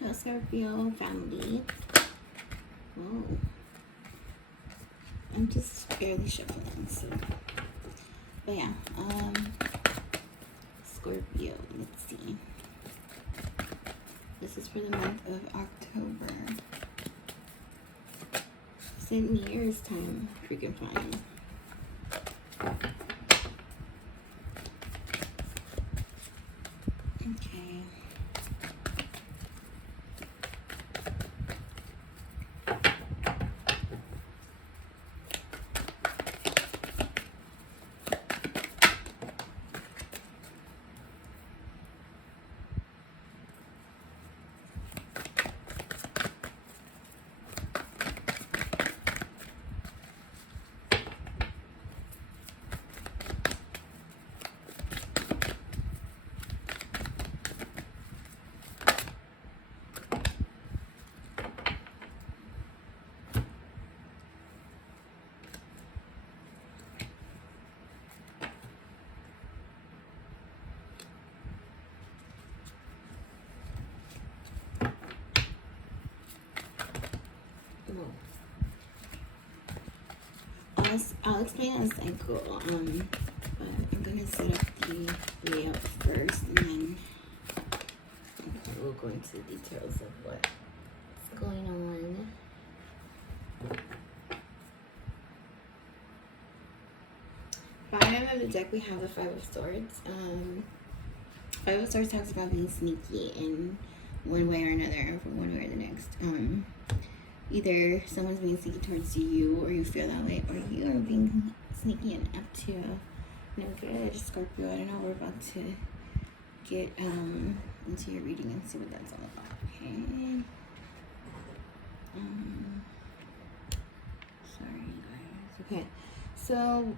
Hello, Scorpio family. Whoa. I'm just barely shuffling, so. But yeah, Scorpio, let's see. This is for the month of October. It's in year's time, freaking flying. Okay. I'll explain as I go, but I'm gonna set up the layout first, and then we'll go into the details of what's going on. Bottom of the deck, we have the Five of Swords. Five of Swords talks about being sneaky in one way or another, or one way or the next. Either someone's being sneaky towards you, or you feel that way, or you are being sneaky and up to no good. Scorpio, I don't know, we're about to get into your reading and see what that's all about, okay? Sorry guys. Okay, so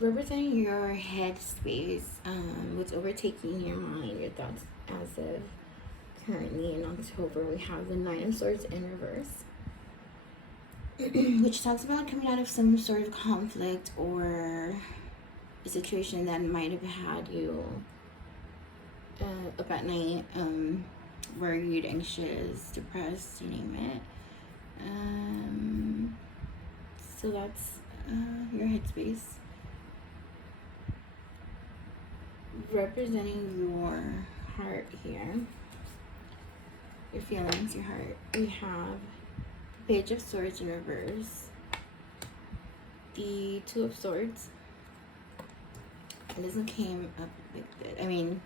representing your head space, what's overtaking your mind, your thoughts as of currently in October, we have the Nine of Swords in reverse, which talks about coming out of some sort of conflict or a situation that might have had you up at night, worried, anxious, depressed, you name it. So that's your headspace. Representing your heart here, your feelings, your heart, we have the Page of Swords in reverse, the Two of Swords, and this one came up like this. I mean,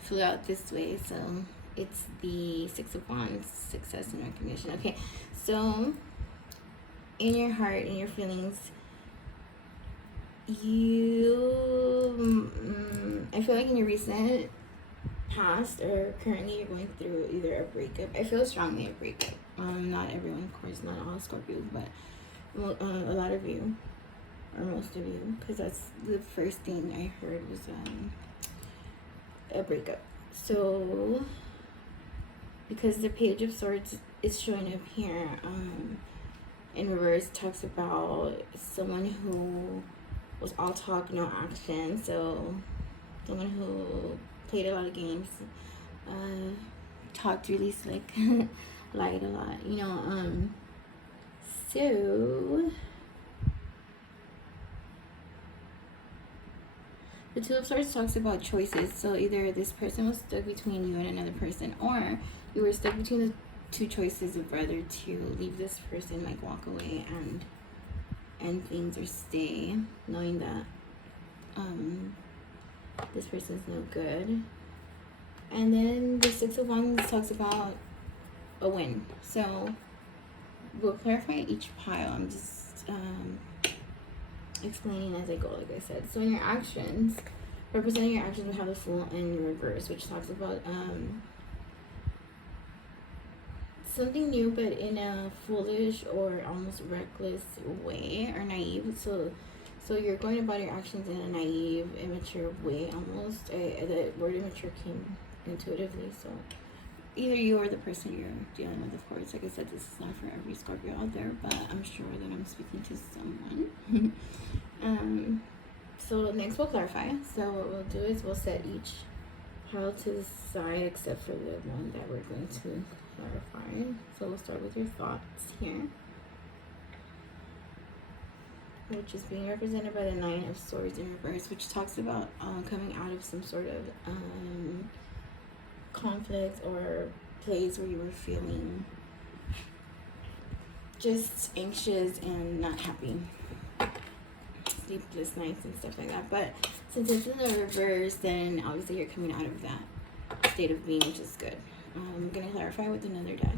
flew out this way, so it's the Six of Wands, success and recognition. Okay, so in your heart, in your feelings, I feel like in your recent past or currently you're going through either a breakup. I feel strongly a breakup. Not everyone, of course, not all Scorpios, but a lot of you, or most of you, because that's the first thing I heard was a breakup. So because the Page of Swords is showing up here in reverse, talks about someone who was all talk, no action. So someone who played a lot of games, talked really slick, lied a lot, you know. So the Two of Swords talks about choices. So either this person was stuck between you and another person, or you were stuck between the two choices of whether to leave this person, like walk away and end things, or stay, knowing that this person's no good. And then the Six of Wands talks about a win. So we'll clarify each pile. I'm just explaining as I go, like I said. So in your actions, representing your actions, we have the Fool in reverse, which talks about something new, but in a foolish or almost reckless way, or naive. So you're going about your actions in a naive, immature way, almost. The word immature came intuitively. So either you or the person you're dealing with, of course. Like I said, this is not for every Scorpio out there, but I'm sure that I'm speaking to someone. So next we'll clarify. So what we'll do is we'll set each held to the side except for the one that we're going to clarify. So we'll start with your thoughts here, which is being represented by the Nine of Swords in reverse, which talks about coming out of some sort of conflict or place where you were feeling just anxious and not happy, sleepless nights and stuff like that. But since it's in the reverse, then obviously you're coming out of that state of being, which is good. I'm gonna clarify with another deck.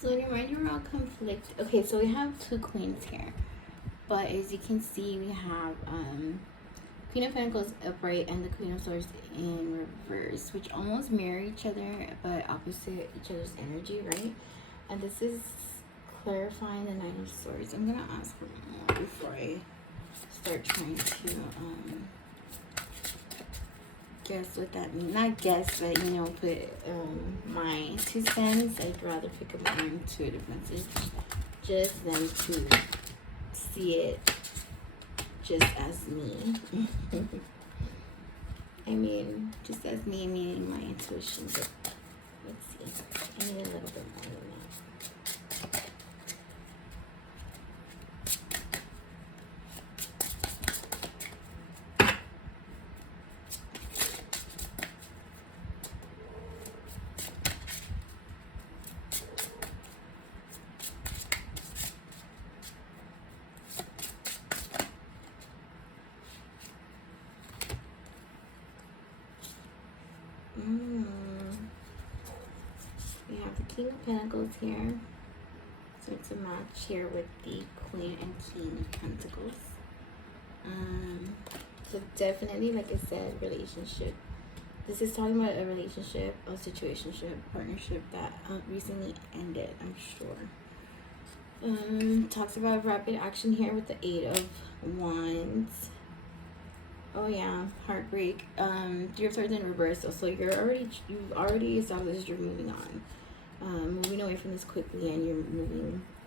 So in your mind, you're all conflicted. Okay, so we have two queens here. But as you can see, we have Queen of Pentacles upright and the Queen of Swords in reverse, which almost mirror each other, but opposite each other's energy, right? And this is clarifying the Nine of Swords. I'm going to ask for more before I start trying to guess what that means. Not guess, but you know, put my 2 cents. I'd rather pick up my intuitive message just than to see it just as me. I mean, just as me, meaning my intuition. But let's see. I need a little bit more than that. We have the King of Pentacles here, so it's a match here with the Queen and King of Pentacles. So definitely, like I said, relationship. This is talking about a relationship, a situationship, partnership that recently ended, I'm sure. Talks about rapid action here with the 8 of Wands. Oh yeah, heartbreak. 3 of Swords in reverse. So you've already established you're moving on, moving away from this quickly, and you're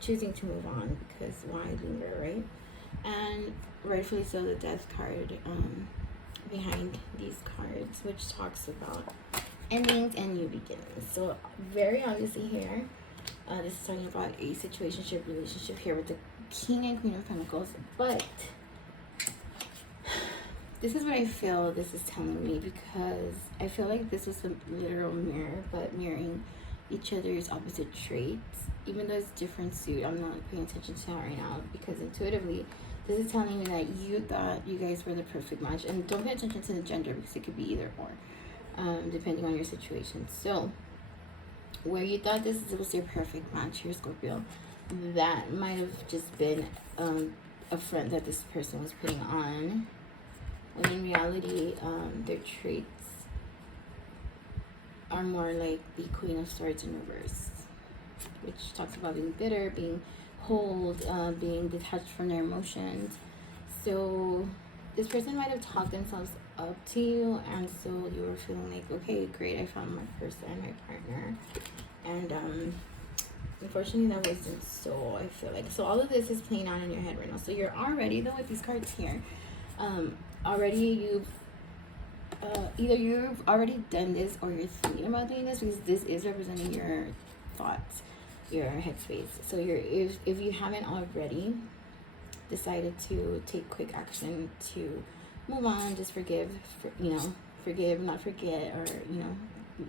choosing to move on, because why linger, right? And rightfully so, the Death card behind these cards, which talks about endings and new beginnings. So very obviously here, this is talking about a situationship, relationship here with the King and Queen of Pentacles, but this is what I feel this is telling me, because I feel like this was a literal mirror, but mirroring each other's opposite traits. Even though it's different suit, I'm not paying attention to that right now, because intuitively, this is telling me that you thought you guys were the perfect match. And don't pay attention to the gender, because it could be either or, depending on your situation. So, where you thought this was your perfect match here, Scorpio, that might have just been a front that this person was putting on. When in reality, their traits are more like the Queen of Swords in reverse, which talks about being bitter, being cold, being detached from their emotions. So this person might have talked themselves up to you, and so you were feeling like, okay, great, I found my person, my partner. And unfortunately that wasn't so, I feel like. So all of this is playing out in your head right now. So you're already, though, with these cards here, already either you've already done this, or you're thinking about doing this, because this is representing your thoughts, your headspace. So if you haven't already decided to take quick action to move on, just forgive, forgive, not forget, or you know,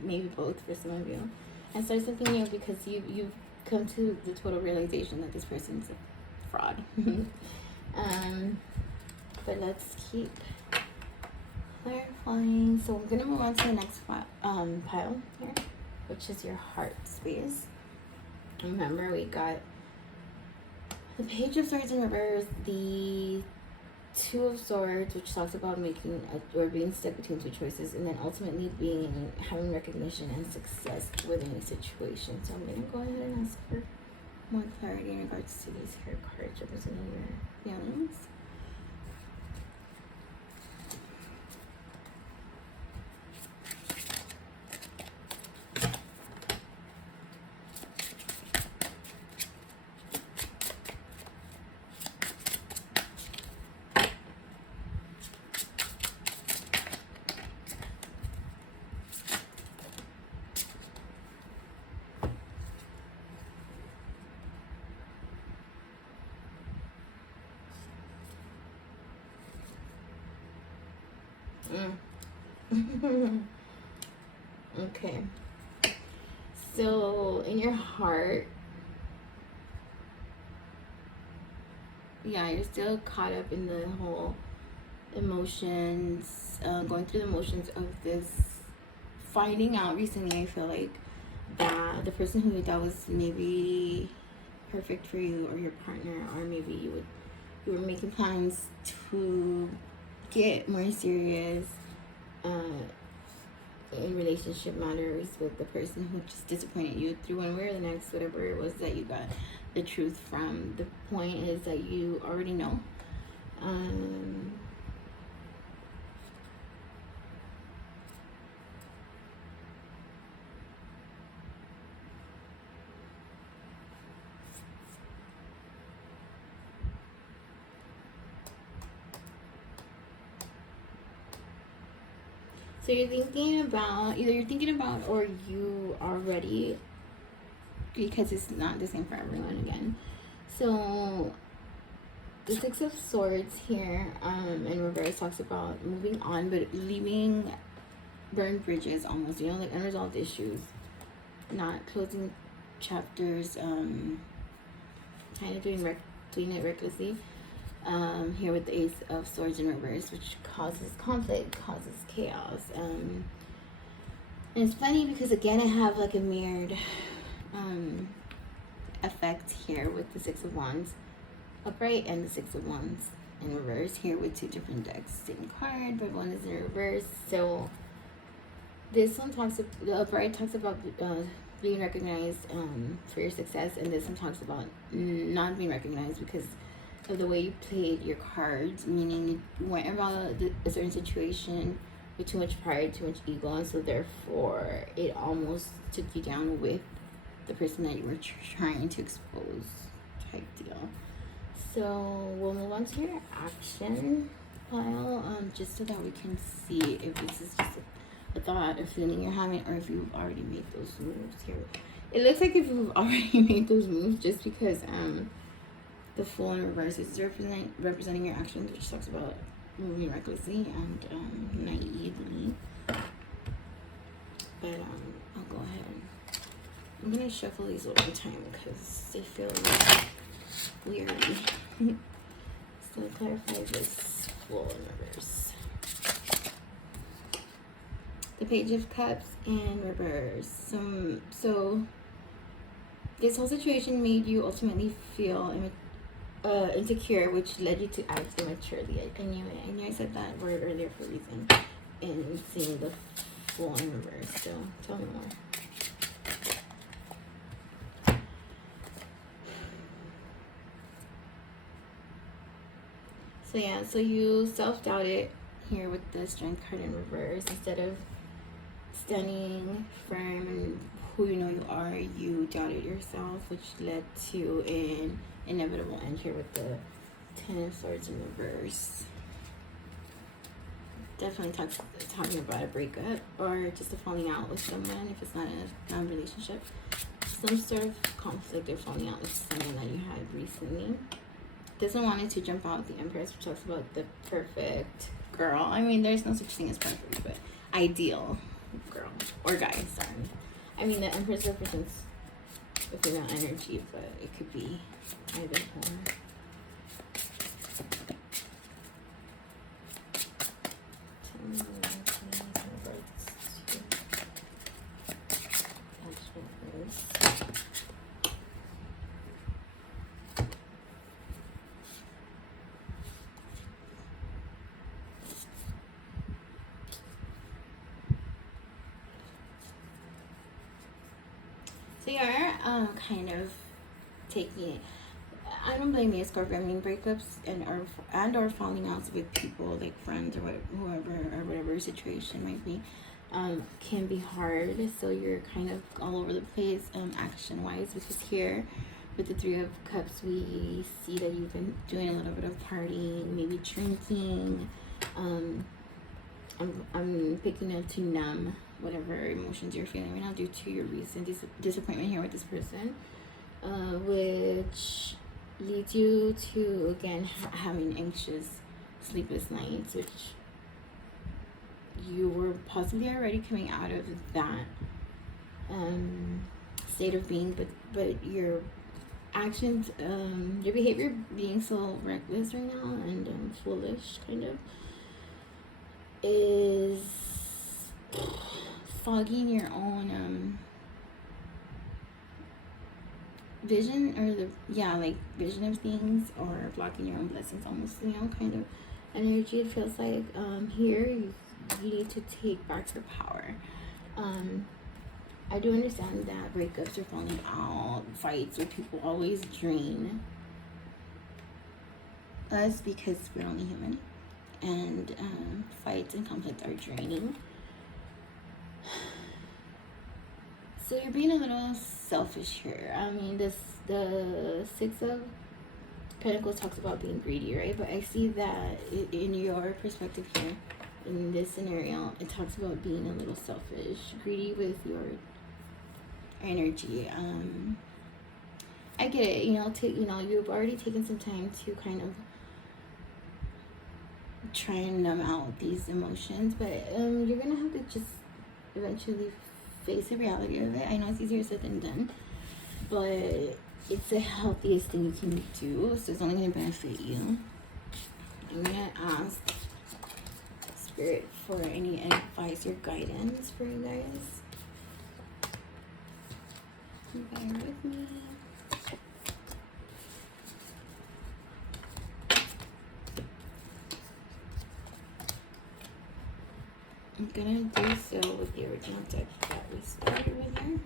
maybe both for some of you, and start something new because you've come to the total realization that this person's a fraud. But let's keep clarifying. So we're gonna move on to the next pile here, which is your heart space. Remember, we got the Page of Swords in reverse, the Two of Swords, which talks about making or being stuck between two choices, and then ultimately having recognition and success within a situation. So I'm gonna go ahead and ask for more clarity in regards to these here cards representing your feelings. Okay, so in your heart, yeah, you're still caught up in the whole emotions, going through the emotions of this, finding out recently, I feel like, that the person who you thought was maybe perfect for you or your partner, or maybe you were making plans to get more serious in relationship matters with the person who just disappointed you through one way or the next, whatever it was that you got the truth from. The point is that you already know. So you're thinking about, either you're thinking about or you are ready, because it's not the same for everyone again. So the Six of Swords here in reverse talks about moving on, but leaving burned bridges almost, you know, like unresolved issues, not closing chapters, kind of doing it recklessly. Here with the Ace of Swords in reverse, which causes conflict, causes chaos. And it's funny because again I have like a mirrored effect here with the Six of Wands upright and the Six of Wands in reverse, here with two different decks, same card, but one is in reverse. So this one the upright talks about being recognized for your success, and this one talks about not being recognized because of the way you played your cards, meaning you went about a certain situation with too much pride, too much ego, and so therefore it almost took you down with the person that you were trying to expose, type deal. So we'll move on to your action pile, just so that we can see if this is just a thought, a feeling you're having, or if you've already made those moves here. It looks like if you've already made those moves, just because the Fool in reverse is representing your actions, which talks about moving recklessly and naively. But I'll go ahead. I'm gonna shuffle these over time because they feel weird. So clarify this Fool in reverse. The Page of Cups in reverse. So this whole situation made you ultimately feel insecure, which led you to act immaturely. I knew it. I knew I said that word earlier for a reason. And seeing the Fool in reverse. So tell me more. So yeah, so you self-doubted here with the Strength card in reverse. Instead of standing firm in who you know you are, you doubted yourself, which led to an inevitable end here with the Ten of Swords in reverse. Definitely talking about a breakup or just a falling out with someone. If it's not a relationship, some sort of conflict or falling out with someone that you had recently. This one wanted to jump out the Empress, which talks about the perfect girl. I mean, there's no such thing as perfect, but ideal girl or guy. Sorry, I mean the Empress represents the female energy, but it could be either or. So you are kind of taking it. I don't blame you, Scorpio. I mean, breakups and or falling outs with people like friends or whoever or whatever situation might be can be hard. So you're kind of all over the place action wise, because here with the Three of Cups we see that you've been doing a little bit of partying, maybe drinking. I'm picking up to numb whatever emotions you're feeling right now due to your recent disappointment here with this person, which leads you to again having anxious sleepless nights, which you were possibly already coming out of that state of being, but your actions, your behavior being so reckless right now and foolish kind of is fogging your own vision, or the vision of things, or blocking your own blessings almost, kind of energy. It feels like here you need to take back your power. I do understand that breakups or falling out, fights with people always drain us because we're only human, and fights and conflicts are draining. So you're being a little selfish here. I mean, the Six of Pentacles talks about being greedy, right? But I see that in your perspective here, in this scenario, it talks about being a little selfish, greedy with your energy. I get it. You've already taken some time to kind of try and numb out these emotions, but you're gonna have to just eventually face the reality of it. I know it's easier said than done, but it's the healthiest thing you can do, so it's only going to benefit you. I'm going to ask Spirit for any advice or guidance for you guys. Bear with me. I'm going to do so with the original deck that we started with here.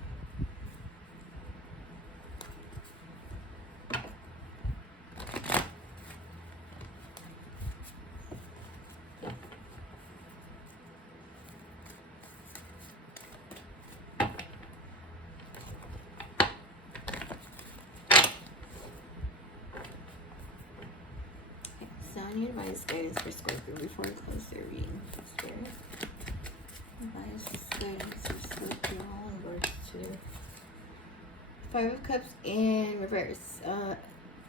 So I need advice, guidance for Scorpio before I close their reading. Spirit. Advice, guidance for Scorpio in regards to Five of Cups in reverse.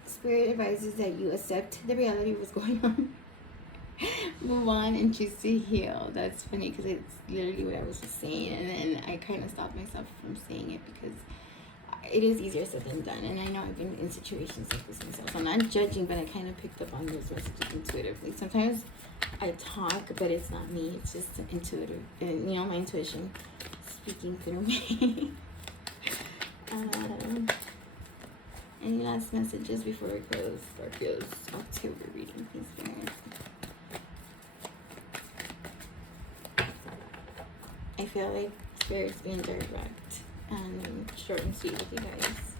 Spirit advises that you accept the reality of what's going on. Move on and choose to heal. That's funny because it's literally what I was just saying, and then I kind of stopped myself from saying it because it is easier said than done. And I know I've been in situations like this myself. I'm not judging, but I kind of picked up on those messages intuitively. Sometimes I talk, but it's not me. It's just intuitive, and my intuition speaking through me. Any last messages before we close Scorpio's October reading, please, Spirit? I feel like Spirit's being direct and short and sweet with you guys.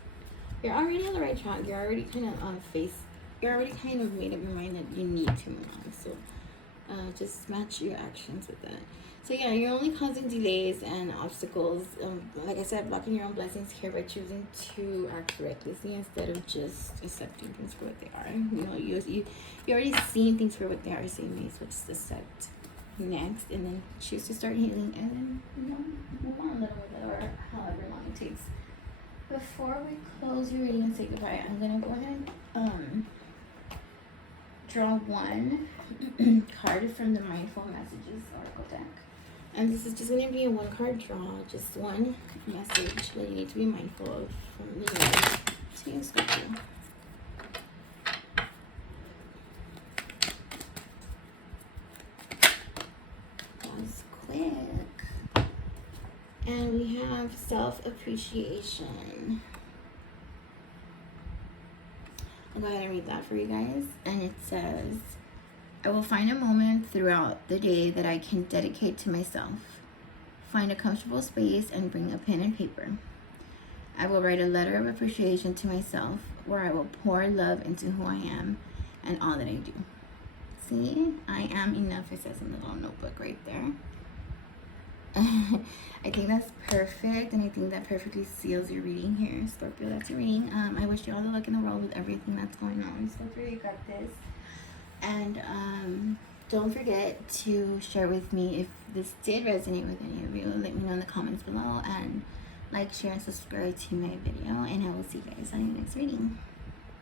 You're already on the right track. You're already kind of you're already kind of made up your mind that you need to move on. So just match your actions with that. So yeah, you're only causing delays and obstacles. Like I said, blocking your own blessings here by choosing to act recklessly instead of just accepting things for what they are. You already seen things for what they are. Same way, so just accept next, and then choose to start healing, and then move on a little bit, or however long it takes. Before we close your reading and say goodbye, I'm gonna go ahead and draw one card from the Mindful Messages Oracle deck. And this is just going to be a one card draw, just one message that you need to be mindful of from the universe to you, Scorpio. That was quick. And we have self-appreciation. I'll go ahead and read that for you guys. And it says, I will find a moment throughout the day that I can dedicate to myself. Find a comfortable space and bring a pen and paper. I will write a letter of appreciation to myself where I will pour love into who I am and all that I do. See, I am enough, it says in the little notebook right there. I think that's perfect, and I think that perfectly seals your reading here, Scorpio. That's your reading. I wish you all the luck in the world with everything that's going on, Scorpio. You got this. And don't forget to share with me if this did resonate with any of you. Let me know in the comments below, and like, share, and subscribe to my video, and I will see you guys on your next reading.